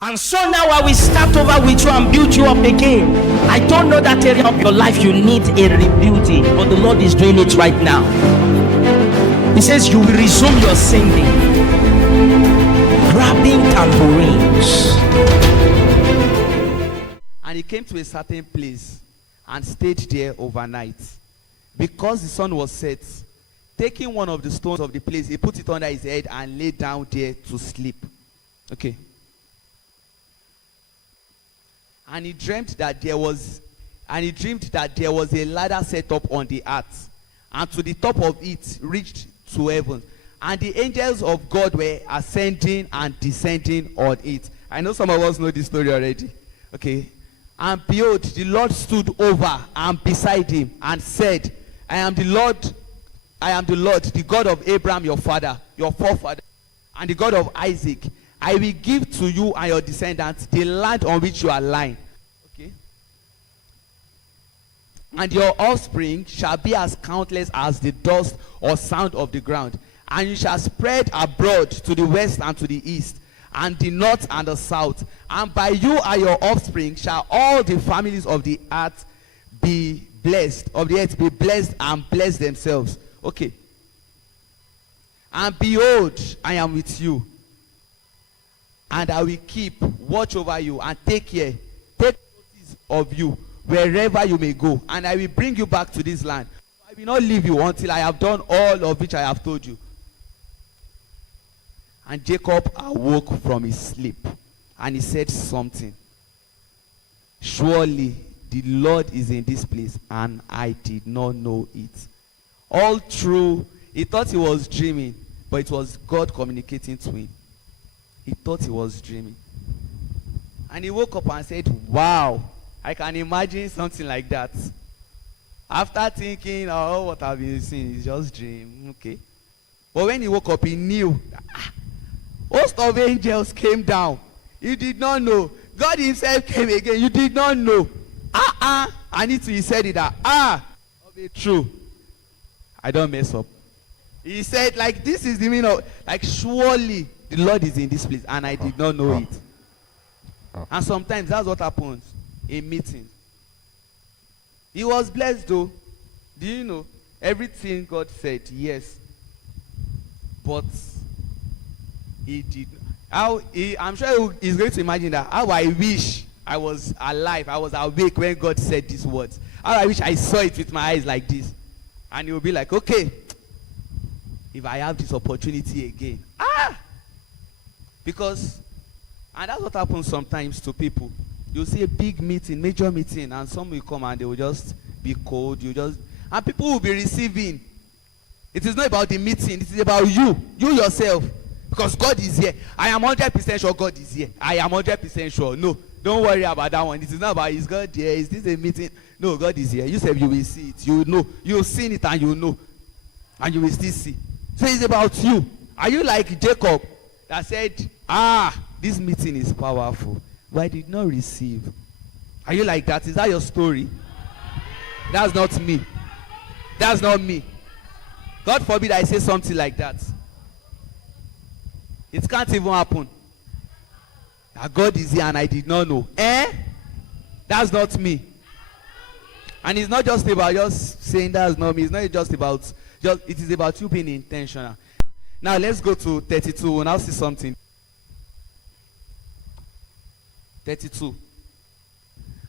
And so now I will start over with you and build you up again. I don't know that area of your life you need a rebuilding, but the Lord is doing it right now. He says you will resume your singing, grabbing tambourines. And he came to a certain place and stayed there overnight. Because the sun was set, taking one of the stones of the place, he put it under his head and lay down there to sleep. Okay. And he dreamed that there was a ladder set up on the earth, and to the top of it reached to heaven, and the angels of God were ascending and descending on it. I know some of us know this story already. Okay. And behold, the Lord stood over and beside him and said, I am the Lord, the God of Abraham your father, your forefather, and the God of Isaac. I will give to you and your descendants the land on which you are lying. Okay. And your offspring shall be as countless as the dust or sound of the ground. And you shall spread abroad to the west and to the east, and the north and the south. And by you and your offspring shall all the families of the earth be blessed, and bless themselves. Okay. And behold, I am with you, and I will keep watch over you and take notice of you wherever you may go, and I will bring you back to this land. I will not leave you until I have done all of which I have told you. And Jacob awoke from his sleep, and he said something. Surely the Lord is in this place, and I did not know it. All through, he thought he was dreaming, but it was God communicating to him. He thought he was dreaming. And he woke up and said, wow, I can imagine something like that. After thinking, oh, what I've been seeing is just dream. Okay. But when he woke up, he knew. Host of angels came down. You did not know. God himself came again. You did not know. He said it that. Of it true. I don't mess up. He said, like, this is the meaning of, like, surely the Lord is in this place, and I did not know it. And sometimes that's what happens in meetings. He was blessed though. Do you know? Everything God said, yes. But he did. I'm sure he's going to imagine that. How I wish I was alive, I was awake when God said these words. How I wish I saw it with my eyes like this. And he will be like, okay, if I have this opportunity again. Because, and that's what happens sometimes to people. You'll see a big meeting, major meeting, and some will come and they will just be cold. And people will be receiving. It is not about the meeting, it is about you yourself. Because God is here. I am 100% sure God is here. I am 100% sure. No, don't worry about that one. It is not about, is God here? Is this a meeting? No, God is here. You said you will see it. You will know. You will see it and you will know. And you will still see. So it's about you. Are you like Jacob that said, this meeting is powerful, but I did not receive? Are you like that? Is that your story? That's not me. That's not me. God forbid I say something like that. It can't even happen. That God is here and I did not know. That's not me. And it's not just about just saying that's not me. It's not just about, it is about you being intentional. Now let's go to 32. We'll now see something. 32.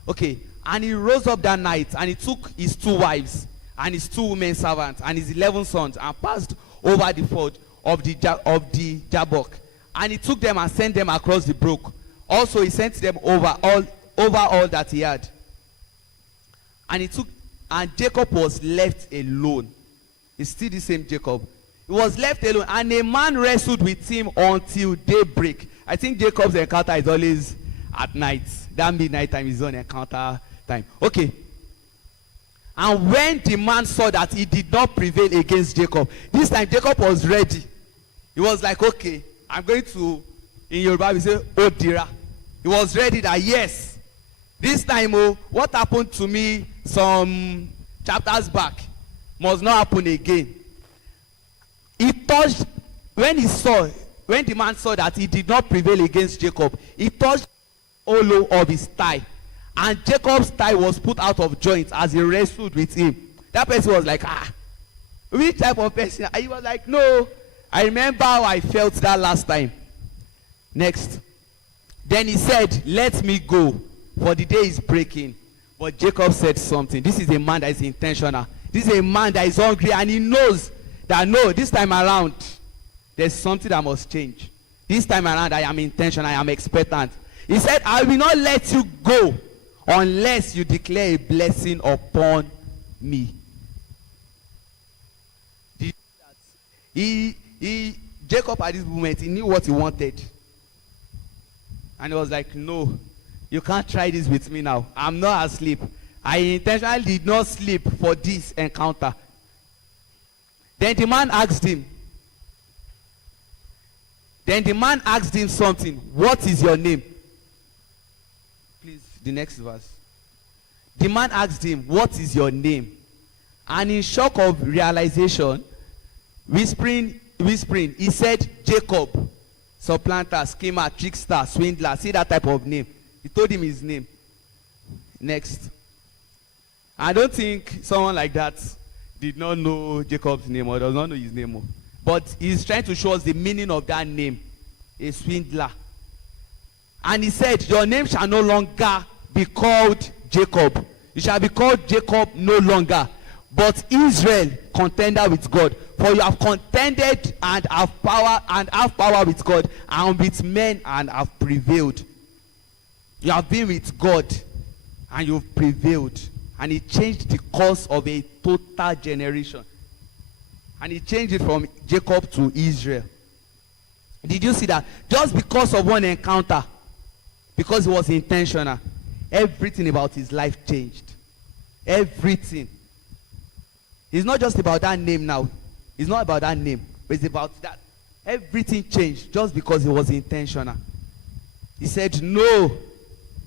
Okay. And he rose up that night, and he took his 2 wives and his 2 women servants and his 11 sons and passed over the ford of the Jabbok. And he took them and sent them across the brook. Also he sent them over all that he had. And Jacob was left alone. It's still the same Jacob. He was left alone, and a man wrestled with him until daybreak. I think Jacob's encounter is always at night. That midnight time is on encounter time. Okay. And when the man saw that he did not prevail against Jacob, this time Jacob was ready. He was like, okay, I'm going to, in Yoruba we say, Odira. He was ready that, yes, this time, what happened to me some chapters back must not happen again. He touched, when he saw, when the man saw that he did not prevail against Jacob, he touched the hollow of his thigh, and Jacob's thigh was put out of joint as he wrestled with him. That person was like, which type of person? He was like, no, I remember how I felt that last time. Next. Then he said, let me go, for the day is breaking. But Jacob said something. This is a man that is intentional. This is a man that is hungry, and he knows that no, this time around, there's something that must change. This time around, I am intentional, I am expectant. He said, I will not let you go unless you declare a blessing upon me. Jacob at this moment, he knew what he wanted. And he was like, no, you can't try this with me now. I'm not asleep. I intentionally did not sleep for this encounter. Then the man asked him something. What is your name? Please, the next verse. The man asked him, what is your name? And in shock of realization, whispering, he said, Jacob, supplanter, schemer, trickster, swindler. See that type of name. He told him his name. Next. I don't think someone like that did not know Jacob's name or does not know his name. But he's trying to show us the meaning of that name. A swindler. And he said, your name shall no longer be called Jacob. You shall be called Jacob no longer, but Israel, contender with God. For you have contended and have power with God, and with men, and have prevailed. You have been with God and you've prevailed. And he changed the course of a total generation. And he changed it from Jacob to Israel. Did you see that? Just because of one encounter, because it was intentional, everything about his life changed. Everything. It's not just about that name now. It's not about that name. But it's about that. Everything changed just because it was intentional. He said, no,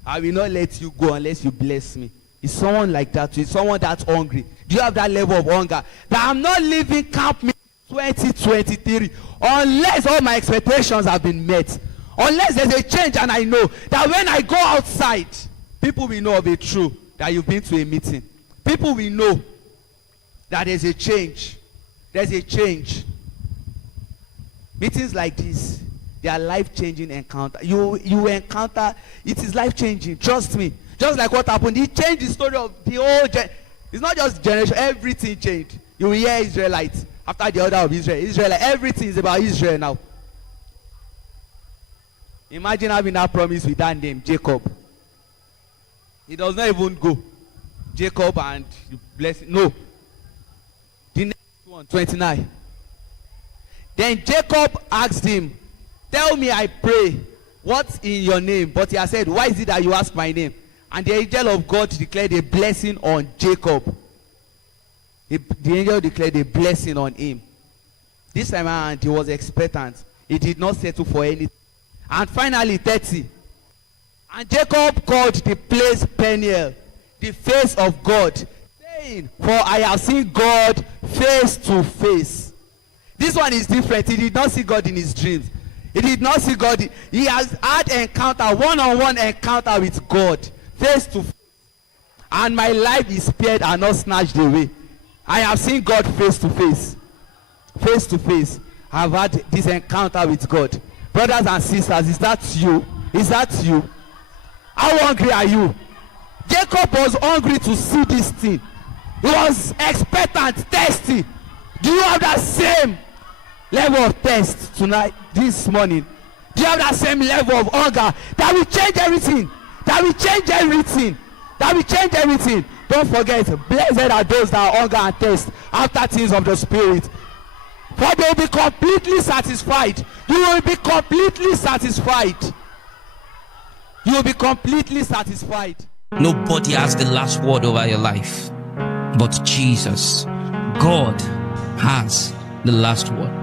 I will not let you go unless you bless me. Is someone like that? Is someone that's hungry? Do you have that level of hunger? That I'm not leaving camp 2023 unless all my expectations have been met. Unless there's a change, and I know that when I go outside, people will know of a truth that you've been to a meeting. People will know that there's a change. There's a change. Meetings like this, they are life-changing encounter. You encounter, it is life-changing. Trust me. Just like what happened, he changed the story of the whole it's not just generation, everything changed. You will hear Israelites after the order of Israel. Everything is about Israel now. Imagine having that promise with that name, Jacob. He does not even go. Jacob and blessing. No. The next one, 29. Then Jacob asked him, tell me, I pray, what's in your name? But he has said, why is it that you ask my name? And the angel of God declared a blessing on Jacob. The angel declared a blessing on him. This time around, he was expectant. He did not settle for anything. And finally, 30. And Jacob called the place Peniel, the face of God, saying, for I have seen God face to face. This one is different. He did not see God in his dreams. He did not see God. He has had encounter, one-on-one encounter with God. Face to face. And my life is spared and not snatched away. I have seen God face to face. Face to face. I have had this encounter with God. Brothers and sisters, is that you? Is that you? How hungry are you? Jacob was hungry to see this thing. He was expectant, thirsty. Do you have that same level of thirst tonight, this morning? Do you have that same level of hunger that will change everything? That will change everything. That will change everything. Don't forget, blessed are those that are hunger and thirst after things of the Spirit. For they will be completely satisfied. You will be completely satisfied. You will be completely satisfied. Nobody has the last word over your life but Jesus. God has the last word.